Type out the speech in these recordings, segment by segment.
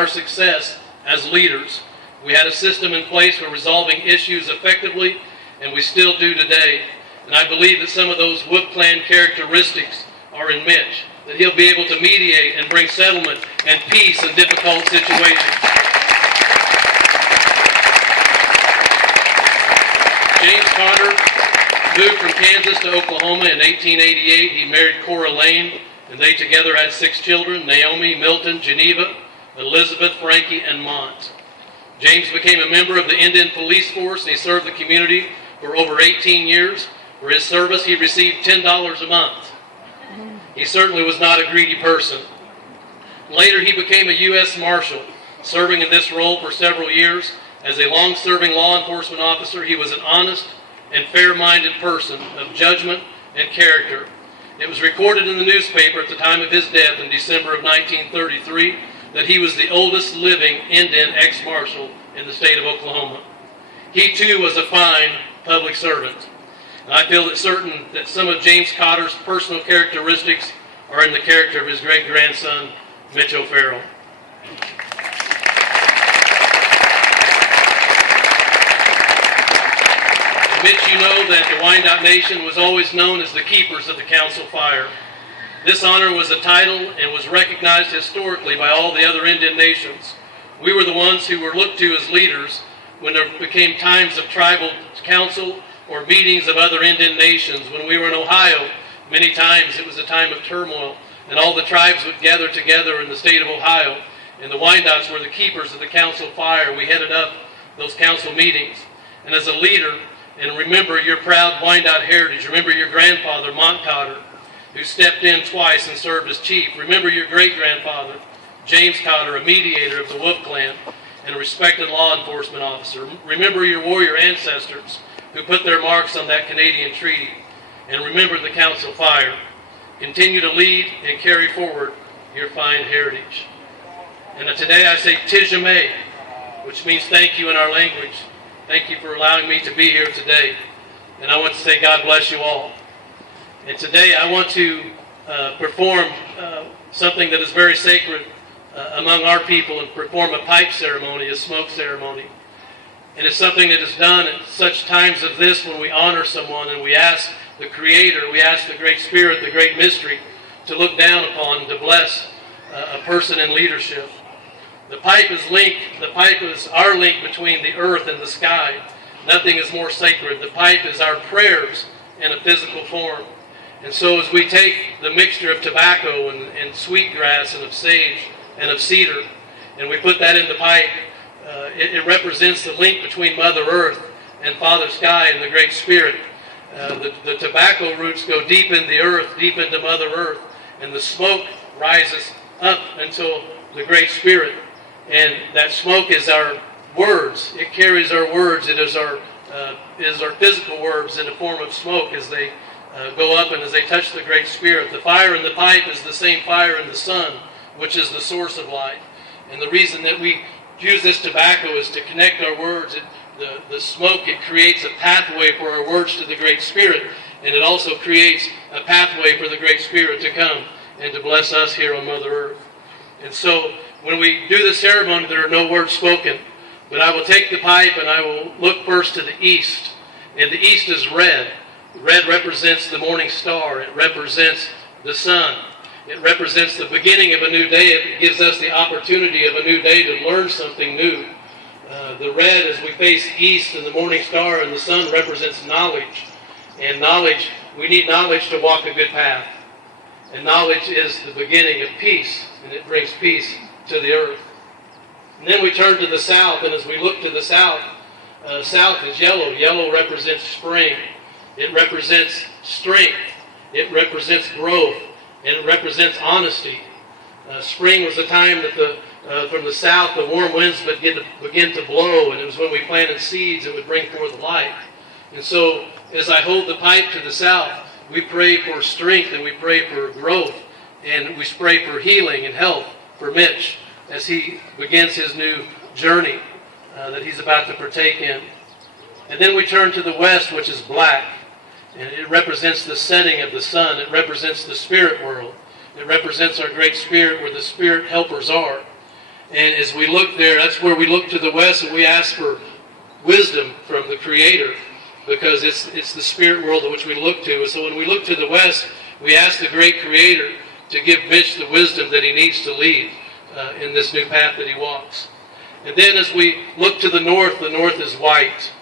our success as leaders. We had a system in place for resolving issues effectively, and we still do today. And I believe that some of those Wolf Clan characteristics are in Mitch, that he'll be able to mediate and bring settlement and peace in difficult situations. James Carter moved from Kansas to Oklahoma in 1888. He married Cora Lane, and they together had 6 children: Naomi, Milton, Geneva, Elizabeth, Frankie, and Mont. James became a member of the Indian Police Force, and he served the community for over 18 years. For his service, he received $10 a month. He certainly was not a greedy person. Later, he became a U.S. Marshal, serving in this role for several years. As a long-serving law enforcement officer, he was an honest and fair-minded person of judgment and character. It was recorded in the newspaper at the time of his death in December of 1933 that he was the oldest living Indian ex-marshal in the state of Oklahoma. He too was a fine public servant. And I feel certain that some of James Cotter's personal characteristics are in the character of his great-grandson, Mitch Farrell. Mitch, you know that the Wyandotte Nation was always known as the keepers of the council fire. This honor was a title and was recognized historically by all the other Indian nations. We were the ones who were looked to as leaders when there became times of tribal council or meetings of other Indian nations. When we were in Ohio, many times it was a time of turmoil, and all the tribes would gather together in the state of Ohio, and the Wyandottes were the keepers of the council fire. We headed up those council meetings. And as a leader, and remember your proud Wyandotte heritage, remember your grandfather, Mont Cotter, who stepped in twice and served as chief. Remember your great-grandfather, James Cotter, a mediator of the Wolf Clan and a respected law enforcement officer. Remember your warrior ancestors who put their marks on that Canadian treaty. And remember the council fire. Continue to lead and carry forward your fine heritage. And today I say Tijame, which means thank you in our language. Thank you for allowing me to be here today. And I want to say God bless you all. And today I want to perform something that is very sacred among our people, and perform a pipe ceremony, a smoke ceremony. And it's something that is done at such times of this when we honor someone and we ask the Creator, we ask the Great Spirit, the Great Mystery, to look down upon, to bless a person in leadership. The pipe is our link between the earth and the sky. Nothing is more sacred. The pipe is our prayers in a physical form. And so as we take the mixture of tobacco and sweetgrass and of sage and of cedar, and we put that in the pipe, it represents the link between Mother Earth and Father Sky and the Great Spirit. The tobacco roots go deep in the earth, deep into Mother Earth, and the smoke rises up until the Great Spirit. And that smoke is our words. It carries our words. It is our physical words in the form of smoke as they go up and as they touch the Great Spirit. The fire in the pipe is the same fire in the sun, which is the source of life. And the reason that we use this tobacco is to connect our words. The smoke, it creates a pathway for our words to the Great Spirit. And it also creates a pathway for the Great Spirit to come and to bless us here on Mother Earth. And so when we do the ceremony, there are no words spoken. But I will take the pipe and I will look first to the east. And the east is red. Red represents the morning star. It represents the sun. It represents the beginning of a new day. It gives us the opportunity of a new day to learn something new. The red, as we face east, and the morning star and the sun represents knowledge. And knowledge, we need knowledge to walk a good path. And knowledge is the beginning of peace, and it brings peace to the earth. And then we turn to the south, and as we look to the south, south is yellow. Yellow represents spring. It represents strength. It represents growth. And it represents honesty. Spring was the time that from the south the warm winds would begin to blow, and it was when we planted seeds it would bring forth life. And so as I hold the pipe to the south, we pray for strength and we pray for growth, and we pray for healing and health for Mitch as he begins his new journey that he's about to partake in. And then we turn to the west, which is black. And it represents the setting of the sun. It represents the spirit world. It represents our Great Spirit, where the spirit helpers are. And as we look there, that's where we look to the west and we ask for wisdom from the Creator, because it's the spirit world in which we look to. And so when we look to the west, we ask the great Creator to give Mitch the wisdom that he needs to lead in this new path that he walks. And then as we look to the north is white.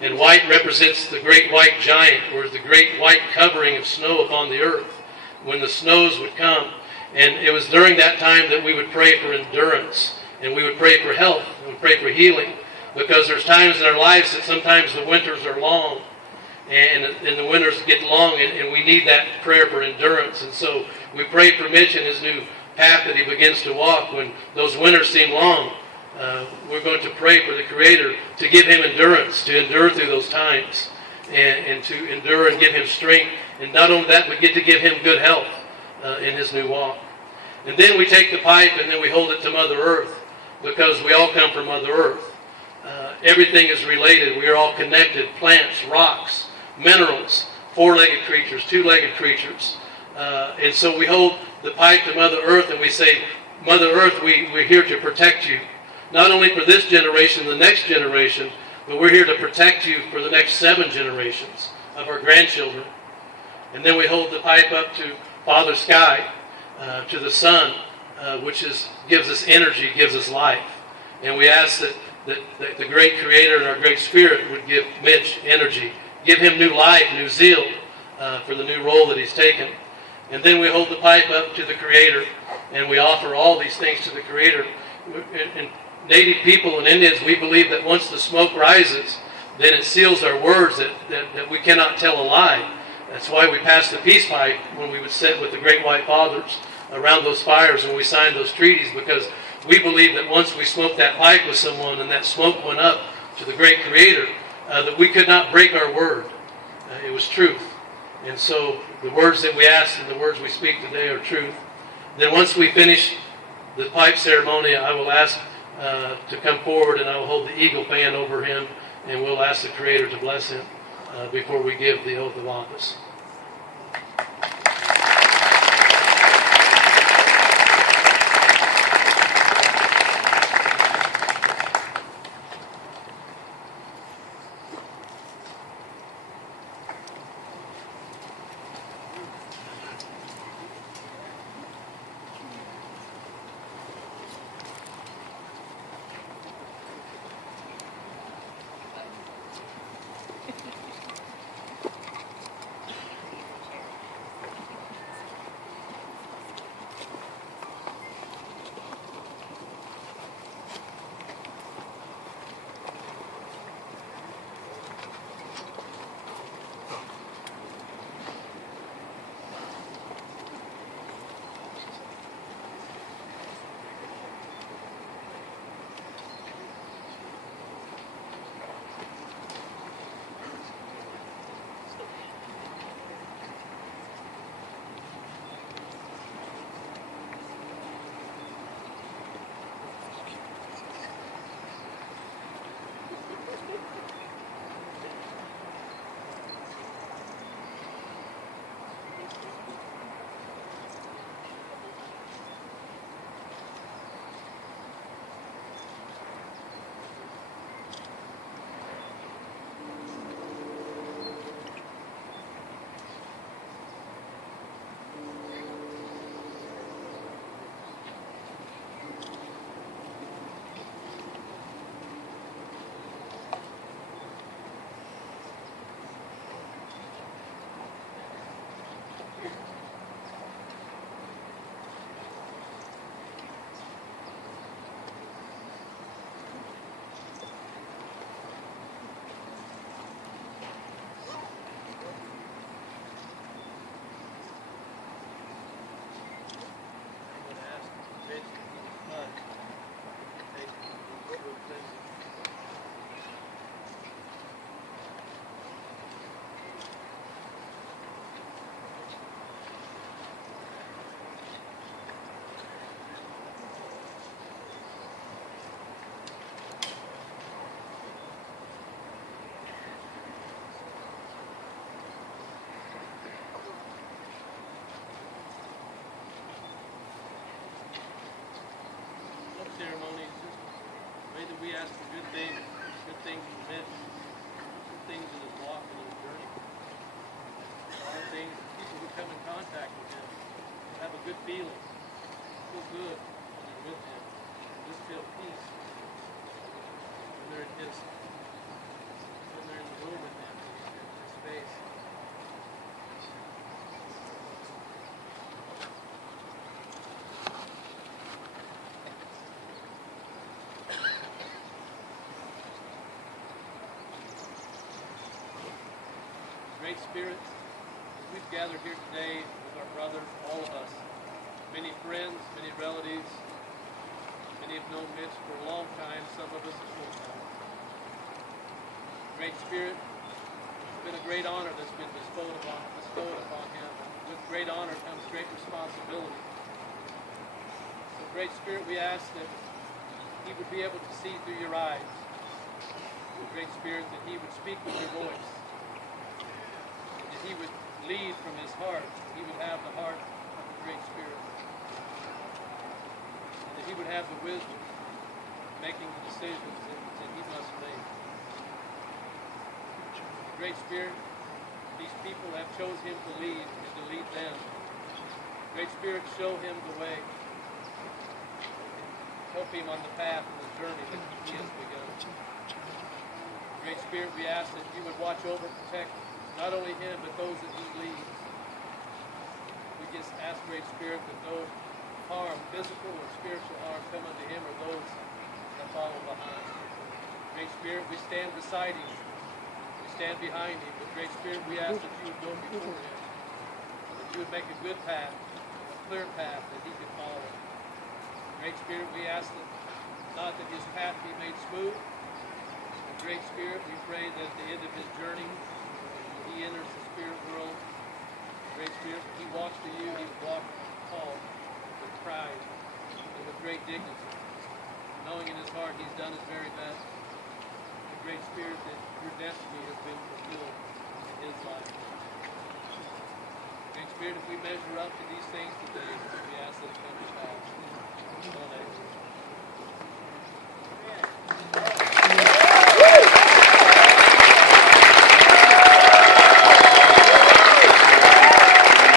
And white represents the great white giant, or the great white covering of snow upon the earth, when the snows would come. And it was during that time that we would pray for endurance, and we would pray for health, and we would pray for healing, because there's times in our lives that sometimes the winters are long, and the winters get long, and we need that prayer for endurance. And so we pray for Mitch and his new path that he begins to walk when those winters seem long. We're going to pray for the Creator to give him endurance, to endure through those times, and to endure and give him strength. And not only that, but get to give him good health in his new walk. And then we take the pipe and then we hold it to Mother Earth, because we all come from Mother Earth. Everything is related. We are all connected. Plants, rocks, minerals, four-legged creatures, two-legged creatures. And so we hold the pipe to Mother Earth and we say, Mother Earth, we're here to protect you. Not only for this generation, the next generation, but we're here to protect you for the next 7 generations of our grandchildren. And then we hold the pipe up to Father Sky, to the sun, which gives us energy, gives us life. And we ask that the great Creator and our great Spirit would give Mitch energy, give him new life, new zeal for the new role that he's taken. And then we hold the pipe up to the Creator, and we offer all these things to the Creator. And Native people and Indians, we believe that once the smoke rises, then it seals our words, that we cannot tell a lie. That's why we passed the peace pipe when we would sit with the Great White Fathers around those fires when we signed those treaties, because we believe that once we smoked that pipe with someone and that smoke went up to the great Creator, that we could not break our word. It was truth. And so the words that we ask and the words we speak today are truth. Then once we finish the pipe ceremony, I will ask to come forward, and I will hold the eagle fan over him, and we'll ask the Creator to bless him before we give the oath of office. we ask for good things for Mitch, good things in his walk and his journey. All things, people who come in contact with him have a good feeling, feel good when they're with him, just feel peace when they're in his, when they're in the room with him, in his space. Great Spirit, as we've gathered here today with our brothers, all of us, many friends, many relatives, many have known Mitch for a long time, some of us a short time. Great Spirit, it's been a great honor that's been bestowed upon him. With great honor comes great responsibility. So Great Spirit, we ask that he would be able to see through your eyes. Great Spirit, that he would speak with your voice. He would lead from his heart. He would have the heart of the Great Spirit. And that he would have the wisdom making the decisions that he must make. The Great Spirit, these people have chose him to lead and to lead them. Great Spirit, show him the way. Help him on the path and the journey that he has begun. Great Spirit, we ask that you would watch over and protect not only him, but those that he leads. We just ask, Great Spirit, that no harm, physical or spiritual harm, come unto him or those that follow behind. Great Spirit, we stand beside him. We stand behind him. But Great Spirit, we ask that you would go before him. That you would make a good path, a clear path that he could follow. Great Spirit, we ask that not that his path be made smooth. But Great Spirit, we pray that at the end of his journey, he enters the spirit world. Great Spirit, he walks to you, he would walk tall, with pride, and with great dignity, knowing in his heart he's done his very best. The Great Spirit, that your destiny has been fulfilled in his life. Great Spirit, if we measure up to these things today, we ask that it come to pass.